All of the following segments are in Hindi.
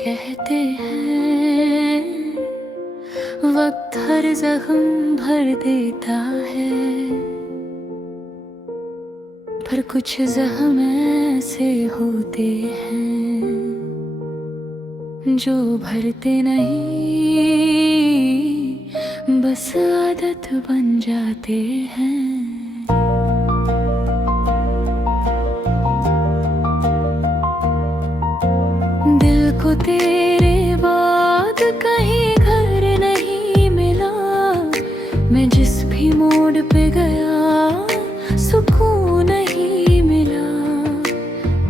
कहते हैं वक्त हर जख्म भर देता है, पर कुछ जख्म ऐसे होते हैं जो भरते नहीं, बस आदत बन जाते हैं। दिल को तेरे बाद कहीं घर नहीं मिला, मैं जिस भी मोड़ पे गया सुकून नहीं मिला।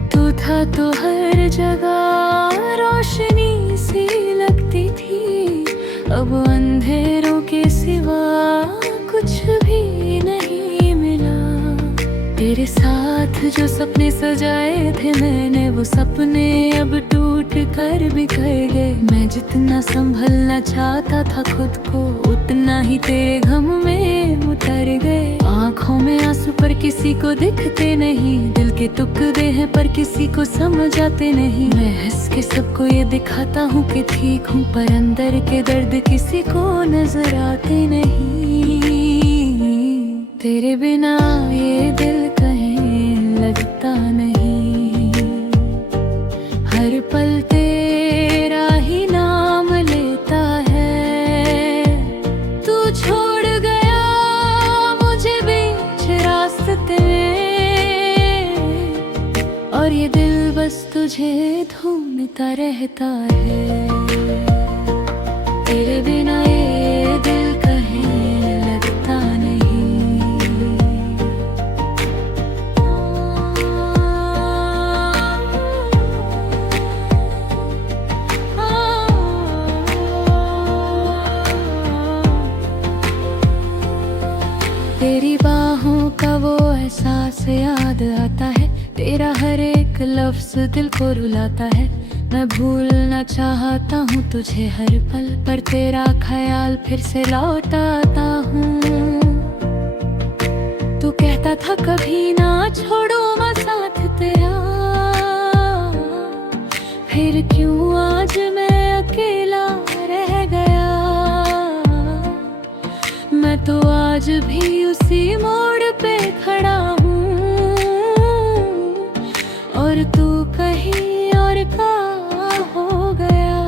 तू था तो हर जगह रोशनी सी लगती थी, अब अंधेरों के सिवा कुछ भी नहीं मिला। तेरे साथ जो सपने सजाए थे मैंने, वो सपने अब टूट कर बिखर गए। मैं जितना संभलना चाहता था खुद को, उतना ही तेरे गम में उतर गए। आँखों में आंसू पर किसी को दिखते नहीं, दिल के टुकड़े हैं पर किसी को समझ आते नहीं। मैं हंस के सबको ये दिखाता हूँ कि ठीक हूँ, पर अंदर के दर्द किसी को नजर आते नहीं। तेरे बिना ये दिल कहीं लगता नहीं, हर पल तेरा ही नाम लेता है। तू छोड़ गया मुझे बीच रास्ते में, और ये दिल बस तुझे ढूंढता रहता है। तेरे बिना ये दिल कहीं लगता नहीं। तेरी बाहों का वो एहसास याद आता है, तेरा हर एक लफ्ज दिल को रुलाता है। मैं भूलना चाहता हूँ तुझे हर पल, पर तेरा ख्याल फिर से लौट आता हूँ। तू कहता था कभी ना छोड़ो मैं साथ तेरा, फिर क्यों आज मैं अकेला रह गया। मैं तो आज भी उसी मोड़ पे खड़ा हूँ, और तू कहीं और का हो गया।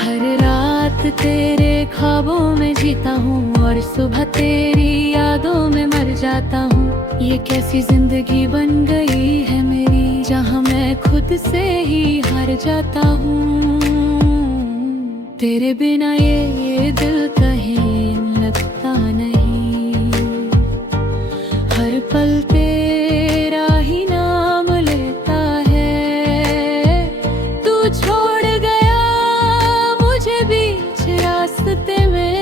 हर रात तेरे ख्वाबों में जीता हूँ, और सुबह तेरी यादों में मर जाता हूँ। ये कैसी जिंदगी बन गई है मेरी, जहाँ मैं खुद से ही हार जाता हूँ। तेरे बिना ये दिल कहीं लगता नहीं, हर पल तेरा ही नाम लेता है। तू छोड़ गया मुझे बीच रास्ते में,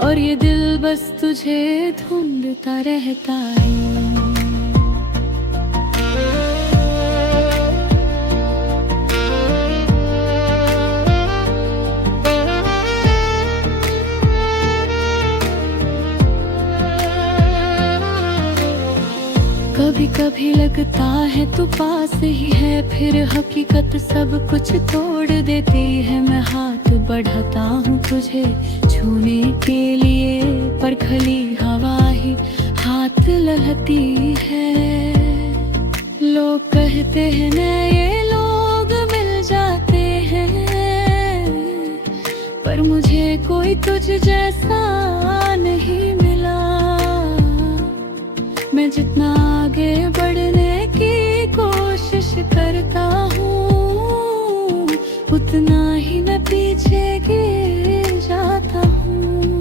और ये दिल बस तुझे ढूंढता रहता है। कभी कभी लगता है तू पास ही है, फिर हकीकत सब कुछ तोड़ देती है। मैं हाथ बढ़ाता हूँ तुझे छूने के लिए, पर खली हवा ही हाथ लहती है। लोग कहते हैं नए लोग मिल जाते हैं, पर मुझे कोई तुझ जैसा नहीं मिला। मैं जितना आगे बढ़ने की कोशिश करता हूँ, उतना ही मैं पीछे गिर जाता हूँ।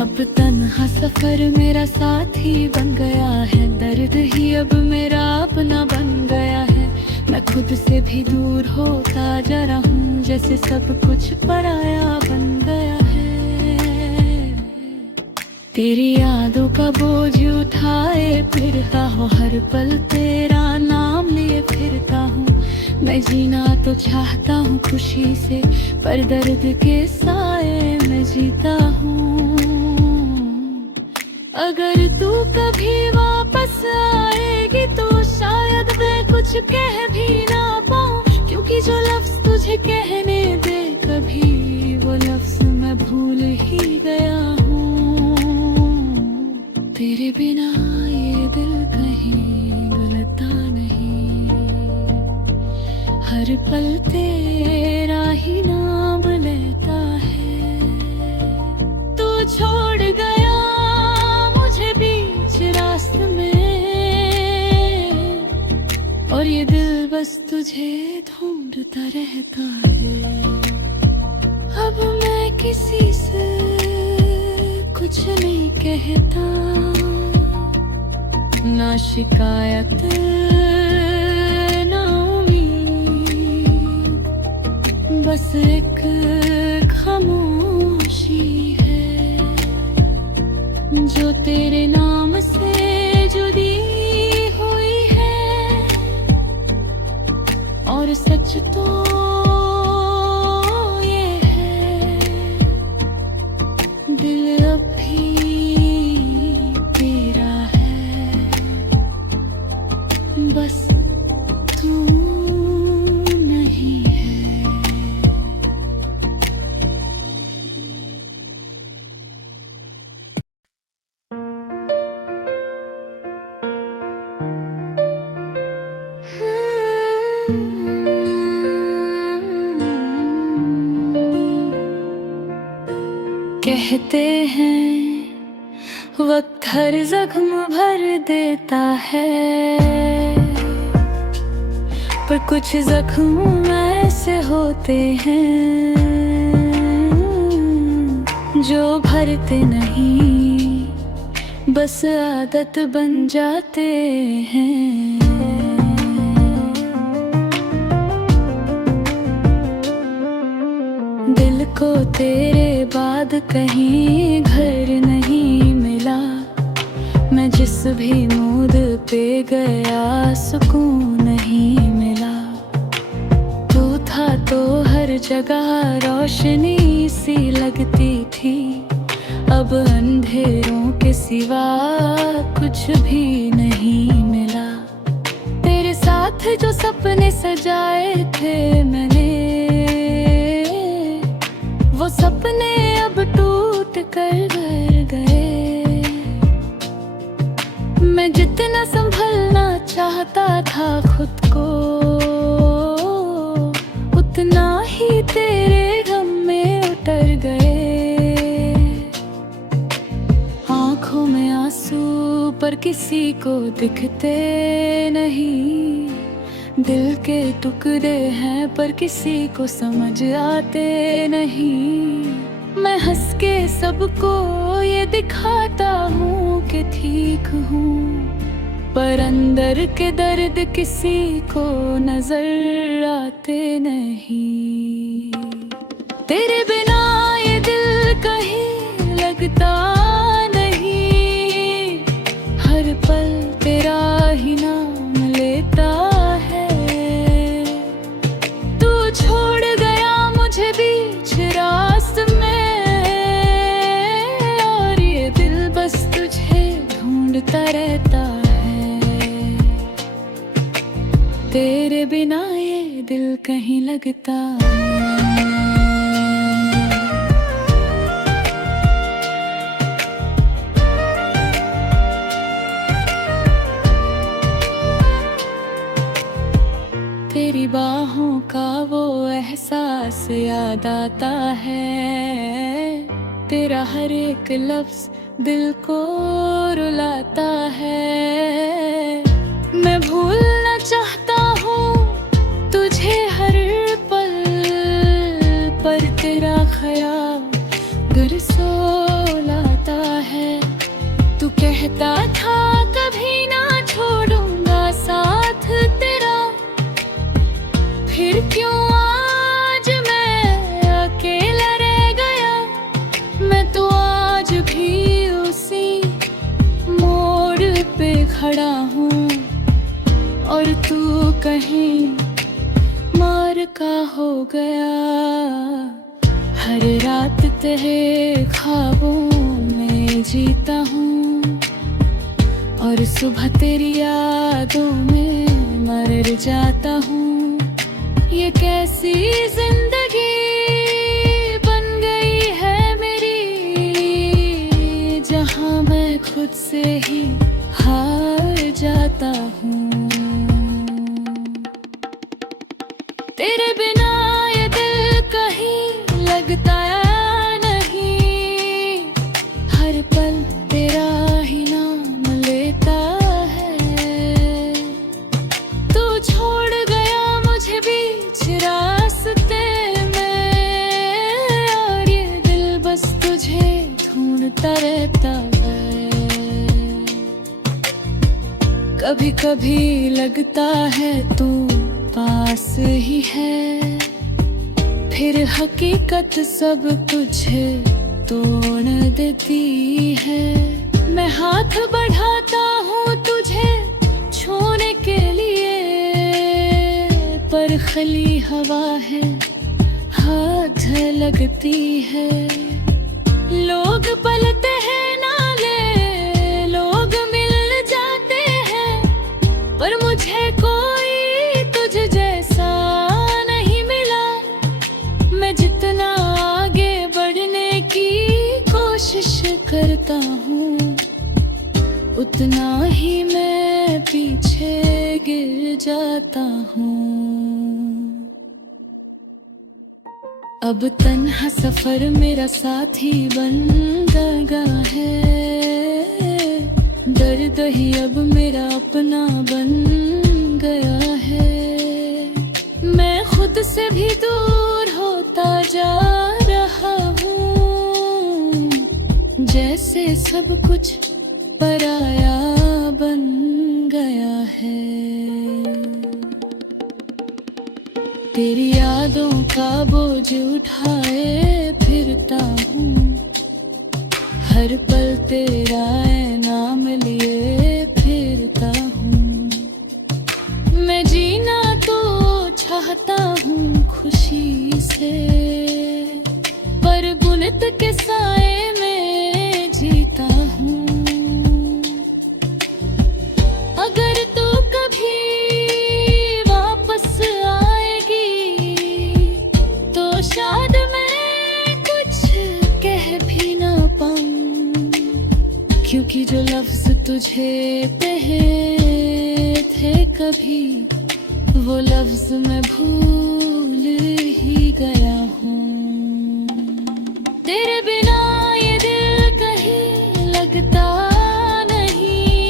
अब तन्हा सफर मेरा साथी बन गया है, दर्द ही अब मेरा अपना बन गया है। मैं खुद से भी दूर होता जा रहा हूँ, जैसे सब कुछ पराया बन गया है। तेरी यादों का बोझ उठाए फिरता हूँ, हर पल तेरा नाम लिए फिरता हूँ। मैं जीना तो चाहता हूँ खुशी से, पर दर्द के साए में जीता हूँ। अगर तू कभी वापस आएगी तो शायद कह भी ना पाऊं, क्योंकि जो लफ्ज तुझे कहने दे कभी वो लफ्ज मैं भूल ही गया हूँ। तेरे बिना ये दिल कहीं गलता नहीं, हर पल तेरा ही नाम लेता है। तू छोड़ गया मुझे बीच रास्ते में, और ये दिल बस तुझे ढूंढता रहता है। अब मैं किसी से कुछ नहीं कहता, ना शिकायत ना उम्मीद, बस एक खामोशी है जो तेरे नाम से जुड़ी हुई है। और सच तो ये है, दिल अब भी तेरा है, बस तू नहीं है। कहते हैं वक्त हर जख्म भर देता है, पर कुछ जख्म ऐसे होते हैं जो भरते नहीं, बस आदत बन जाते हैं। दिल को तेरे बाद कहीं घर नहीं मिला, मैं जिस भी मूड पे गया सुकून नहीं मिला। तू था तो हर जगह रोशनी सी लगती थी, अब अंधेरों के सिवा कुछ भी नहीं मिला। तेरे साथ जो सपने सजाए थे मैंने, वो सपने अब टूट कर घर गए। मैं जितना संभलना चाहता था खुद को, उतना ही तेरे गम में उतर गए। आँखों में आंसू पर किसी को दिखते नहीं, दिल के टुकड़े हैं पर किसी को समझ आते नहीं। मैं हंस के सबको ये दिखाता हूँ कि ठीक हूँ, पर अंदर के दर्द किसी को नजर आते नहीं। तेरे बिना ये दिल कहीं लगता नहीं, हर पल तेरा ही नाम लेता है। तू छोड़ गया मुझे बीच रास्ते में, और ये दिल बस तुझे ढूंढता रहता है। तेरे बिना ये दिल कहीं लगता नहीं। तेरी बाहों का वो एहसास याद आता है, तेरा हर एक लफ्ज दिल को रुलाता है। मैं भूलना चाहता हूँ तुझे हर पल, पर तेरा ख्याल घर सोलाता है। तू कहता था कभी ना छोड़ूंगा साथ तेरा, फिर क्यों आज मैं अकेला रह गया। मैं तो आज भी उसी मोड़ पे खड़ा हूँ, और तू कहीं मार का हो गया। हर रात तेरे ख्वाबों में जीता हूँ, और सुबह तेरी यादों में मर जाता हूँ। ये कैसी जिंदगी बन गई है मेरी, जहाँ मैं खुद से ही हार जाता हूँ। तेरे बिना ये दिल कहीं लगता नहीं, हर पल तेरा ही नाम लेता है। तू छोड़ गया मुझे बीच रास्ते में, और ये दिल बस तुझे ढूंढता रहता है। कभी कभी लगता है तू पास ही है, फिर हकीकत सब तुझे तोड़ देती है। मैं हाथ बढ़ाता हूँ तुझे छूने के लिए, पर खली हवा है हाथ लगती है। लोग पलते हैं नाले, लोग मिल जाते हैं, पर मुझे कोई तुझ जैसा नहीं मिला। मैं जितना आगे बढ़ने की कोशिश करता हूँ, उतना ही मैं पीछे गिर जाता हूँ। अब तन्हा सफर मेरा साथी बन गया है, दर्द ही अब मेरा अपना बन गया है। मैं खुद से भी दूर होता जा रहा हूँ, जैसे सब कुछ पराया बन गया है। तेरी यादों का बोझ उठाए फिरता हूँ, हर पल तेरा नाम लिए फिरता हूँ। मैं जीना तो चाहता हूँ खुशी से, पर गुनत के साए में जीता हूँ। अगर तू कभी वापस आएगी तो शायद मैं कुछ कह भी ना पाऊँ, क्योंकि जो लफ्ज तुझे कहे थे कभी, वो लफ्ज मैं भूल ही गया हूँ। तेरे बिना ये दिल कहीं लगता नहीं,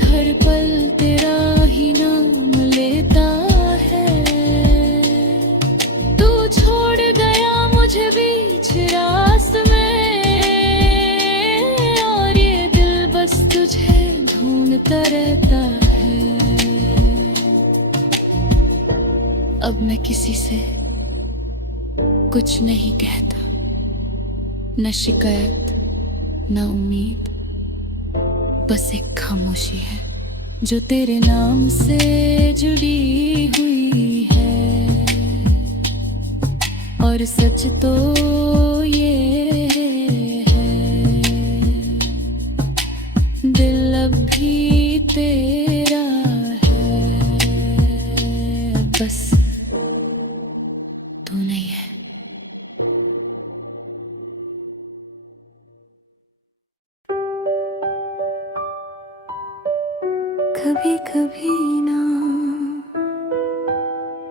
हर पल तेरा ही नाम लेता है। तू छोड़ गया मुझे बीच रास्ते में, और ये दिल बस तुझे ढूंढता रहता है। अब मैं किसी से कुछ नहीं कहता, न शिकायत न उम्मीद, बस एक खामोशी है जो तेरे नाम से जुड़ी हुई है। और सच तो ये है, दिल अब भी तेरा है, बस तू नहीं है। कभी कभी ना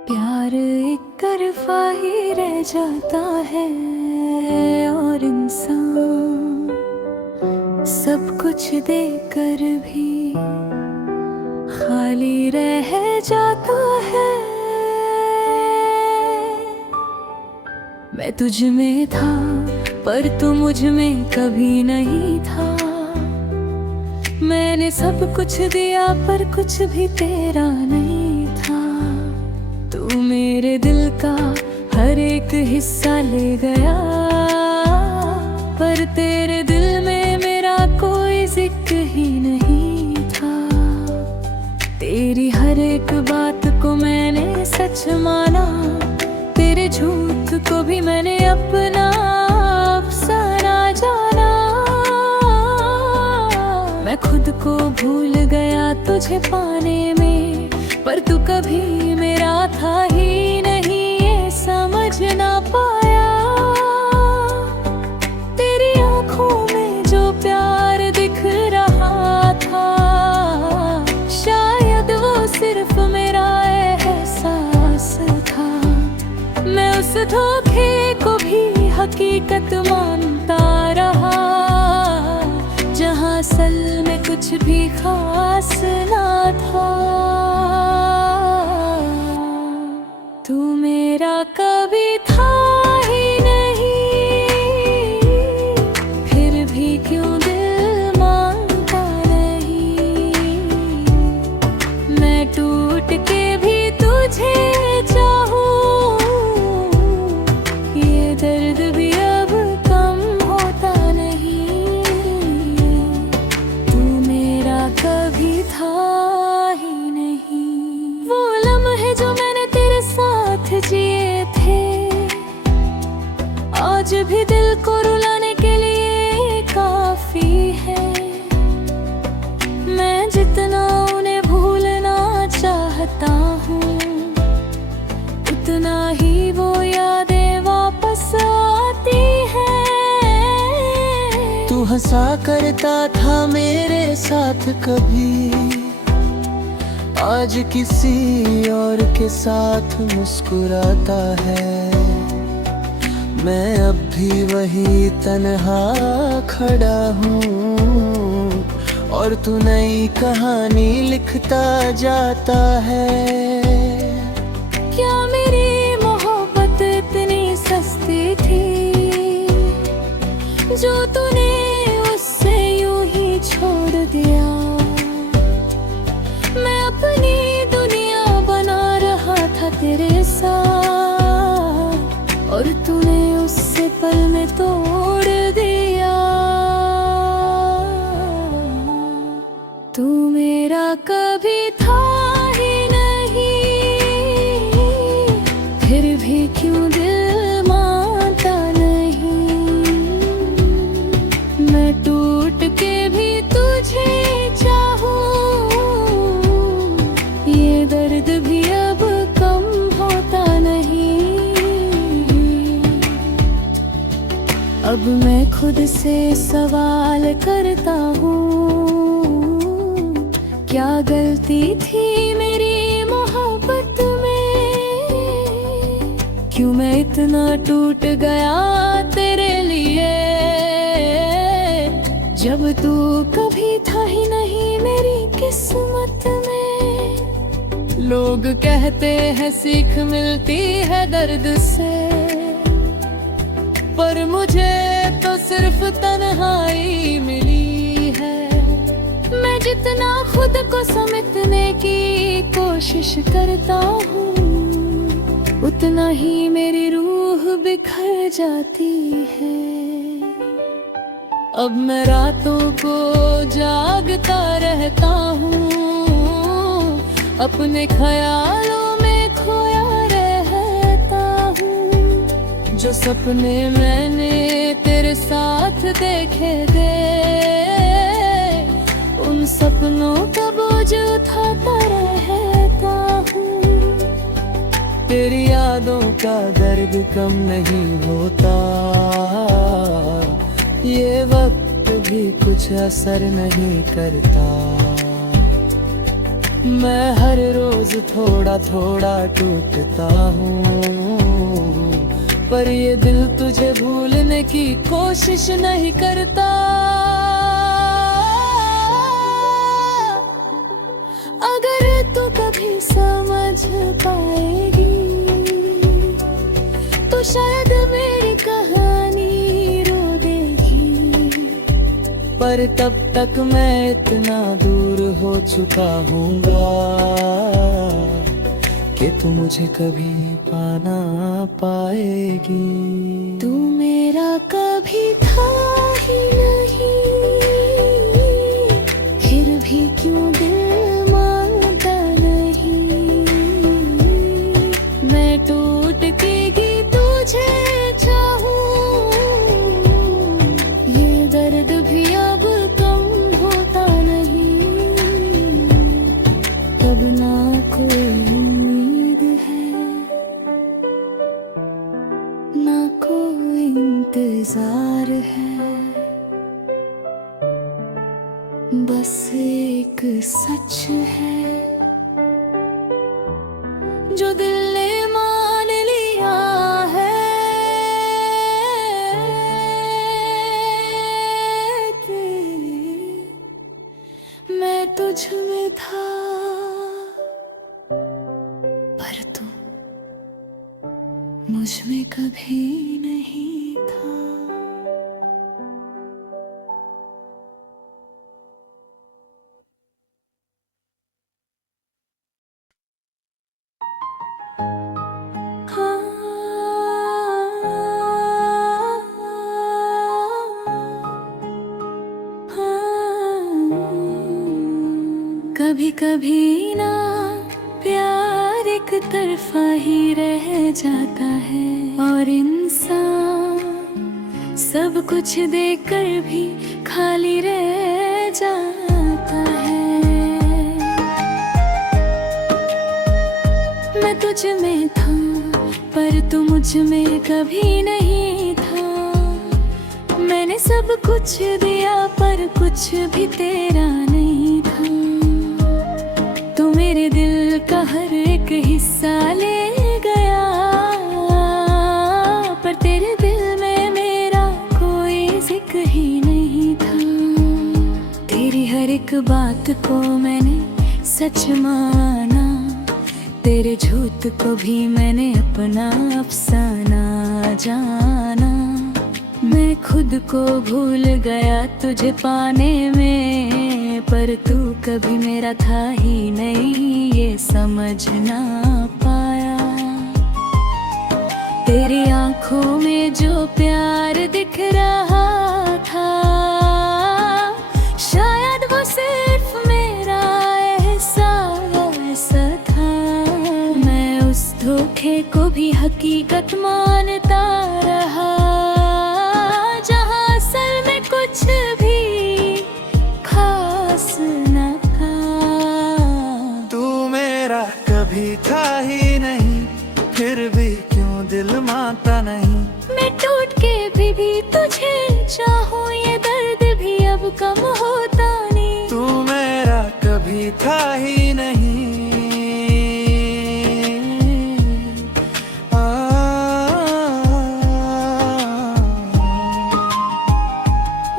प्यार एक तरफा ही रह जाता है, और इंसान सब कुछ देकर भी खाली रह जाता है। मैं तुझ में था पर तू मुझ में कभी नहीं था। मैंने सब कुछ दिया पर कुछ भी तेरा नहीं था। तू मेरे दिल का हर एक हिस्सा ले गया, पर तेरे दिल में मेरा कोई जिक्र ही नहीं था। तेरी हर एक बात को मैंने सच माना, तेरे झूठ को भी मैंने अपना अफसाना जाना। मैं खुद को भूल गया तुझे पाने में, पर तू कभी मेरा था ही नहीं, ये समझ ना पाया। तेरी आंखों में जो प्यार दिख रहा था, शायद वो सिर्फ मेरा एहसास था। मैं उस धोखे को भी हकीकत मानता रहा, जहां असल में कुछ भी खास ना था। तू मेरा कभी था ही नहीं, फिर भी क्यों दिल मानता नहीं। मैं टूट के भी तुझे चाहूं, ये दर्द भी अब कम होता नहीं। तू मेरा कभी था ही नहीं। वो लम्हे जो मैंने तेरे साथ जिए थे, आज भी दिल को रुलाने के लिए काफी है। मैं जितना उन्हें भूलना चाहता हूँ, उतना ही वो यादें वापस आती हैं। तू हंसा करता था मेरे साथ कभी, आज किसी और के साथ मुस्कुराता है। मैं अब भी वही तन्हा खड़ा हूँ, और तू नई कहानी लिखता जाता है। क्या मेरी मोहब्बत इतनी सस्ती थी, जो तूने उससे यूं ही छोड़ दिया। मैं अपनी दुनिया बना रहा था तेरे साथ, और तूने उससे पल में तोड़ दिया। तू मेरा कभी था ही नहीं, फिर भी क्यों दिल मानता नहीं। मैं टूट के भी तुझे चाहूं, ये दर्द भी अब कम होता नहीं। अब मैं खुद से सवाल करता हूँ, क्या गलती थी मेरी मोहब्बत में। क्यों मैं इतना टूट गया तेरे लिए, जब तू कभी था ही नहीं मेरी किस्मत में। लोग कहते हैं सीख मिलती है दर्द से, पर मुझे तो सिर्फ तन्हाई मिली है। मैं जितना खुद को समेटने की कोशिश करता हूँ, उतना ही मेरी रूह बिखर जाती है। अब मैं रातों को जागता रहता हूँ, अपने ख्यालों में खोया रहता हूँ। जो सपने मैंने तेरे साथ देखे थे, उन सपनों का बोझ उठाता रहता हूँ। तेरी यादों का दर्द कम नहीं होता, ये वक्त भी कुछ असर नहीं करता। मैं हर रोज थोड़ा थोड़ा टूटता हूँ, पर ये दिल तुझे भूलने की कोशिश नहीं करता। अगर तू कभी समझ पाएगी, तो शायद मेरी कहानी रो देगी। पर तब तक मैं इतना दूर हो चुका हूँगा, कि तू मुझे कभी पाना पाएगी। तू मेरा कभी था ही नहीं, फिर भी क्यों दिल मानता नहीं। मैं टूट के भी तुझे चाहूं, ये दर्द भी अब कम होता नहीं। कब अब ना कोई उम्मीद है, ना कोई इंतजार है, बस एक सच है जो दिल ने मान लिया है। तेरी मैं तुझ में था, पर तू मुझ में कभी नहीं था। कभी कभी ना प्यार एक तरफा ही रह जाता है, और इंसान सब कुछ देकर भी खाली रह जाता है। मैं तुझ में था, पर तू मुझ में कभी नहीं था। मैंने सब कुछ दिया, पर कुछ भी तेरा नहीं था। तू मेरे दिल का हर एक हिस्सा ले गया, पर तेरे दिल में मेरा कोई जिक्र ही नहीं था। तेरी हर एक बात को मैंने सच माना, तेरे झूठ को भी मैंने अपना अफसाना जाना। मैं खुद को भूल गया तुझे पाने में, पर तू कभी मेरा था ही नहीं, ये समझ ना पाया। तेरी आंखों में जो प्यार दिख रहा था, शायद वो सिर्फ मेरा एहसास था। मैं उस धोखे को भी हकीकत मानता रहा, जहां असल में कुछ भी खास न था। तू मेरा कभी था ही नहीं, फिर भी क्यों दिल मानता नहीं। मैं टूट के भी तुझे चाहूं, ये दर्द भी अब कम होता नहीं। तू मेरा कभी था ही नहीं।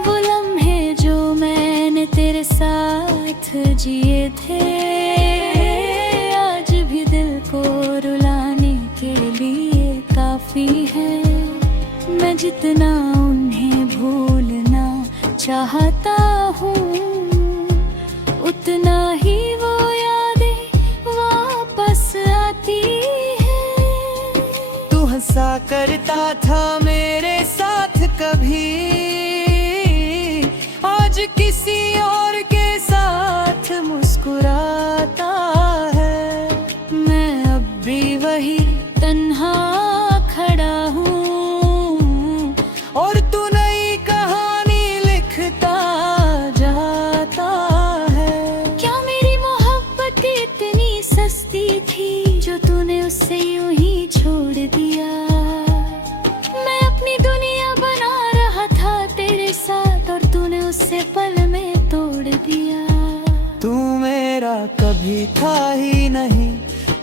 वो लम्हे जो मैंने तेरे साथ जिए थे, आज भी दिल को रुलाने के लिए काफी है। मैं जितना उन्हें भूलना चाहता हूँ, उतना ही वो यादें वापस आती है। तू हंसा करता था मेरे साथ कभी, आज किसी और के साथ मुस्कुराता है। मैं अब भी वही तन्हा खड़ा हूँ, और तू नई कहानी लिखता जाता है। क्या मेरी मोहब्बत इतनी सस्ती थी, जो तूने उससे यूं ही छोड़ दिया। मैं अपनी दुनिया बना रहा था तेरे साथ, और तूने उससे पल में तोड़ दिया। तू मेरा कभी था ही नहीं,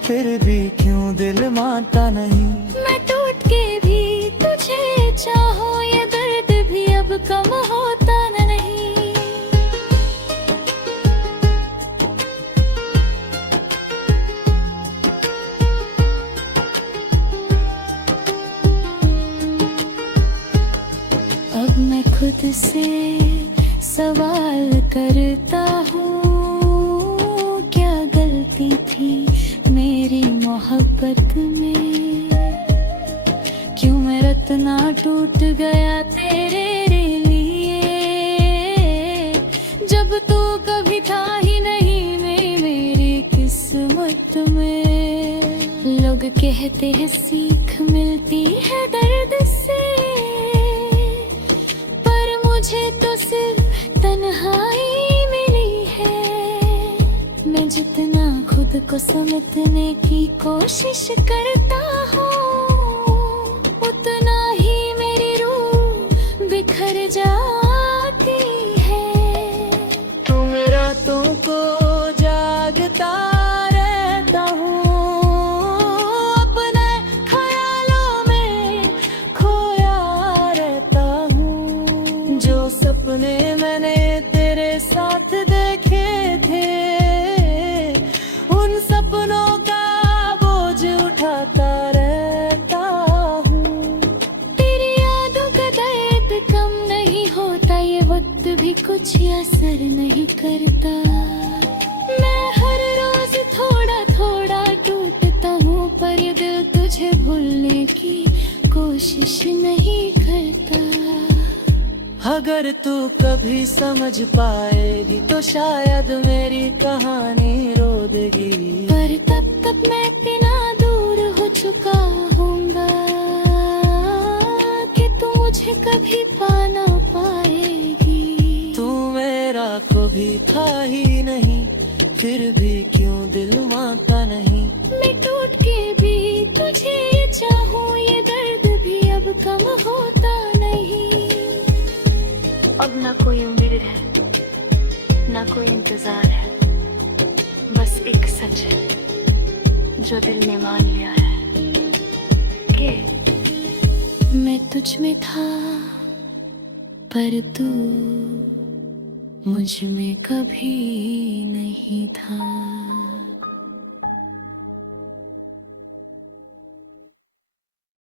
फिर भी क्यों दिल मानता नहीं। मैं टूट के भी तुझे चाहूं, ये दर्द भी अब कम होता नहीं। अब मैं खुद से सवाल करता हूँ, क्या गलती थी मेरी मोहब्बत में। क्यों मेरा इतना टूट गया तेरे लिए, जब तू कभी था ही नहीं मेरी किस्मत में। लोग कहते हैं सीख मिलती है दर्द से, पर मुझे तो सिर्फ तन्हाई मिली है। मैं जितना खुद खुद को समेटने की कोशिश करता हूँ, उतना ही मेरी रूह बिखर जाती है। तुम रातों को जागता रहता हूँ, अपने ख्यालों में खोया रहता हूँ। जो सपने मैंने तेरे साथ देखे थे, उन सपनों का बोझ उठाता रहता हूँ। तेरी यादों का दर्द कम नहीं होता, ये वक्त भी कुछ असर नहीं करता। मैं हर रोज थोड़ा थोड़ा टूटता हूँ, पर ये दिल तुझे भूलने की कोशिश नहीं करता। अगर तू कभी समझ पाएगी तो शायद मेरी कहानी रो देगी। पर तब तक मैं इतना दूर हो चुका हूँगा कि तू मुझे कभी पा ना पाएगी। तू मेरा कभी था ही नहीं, फिर भी क्यों दिल मानता नहीं। मैं टूट के भी तुझे ये चाहूँ, ये दर्द भी अब कम होता नहीं। अब ना कोई उम्मीद है, ना कोई इंतजार है, बस एक सच है जो दिल ने मान लिया है कि मैं तुझ में था, पर तू मुझ में कभी नहीं था।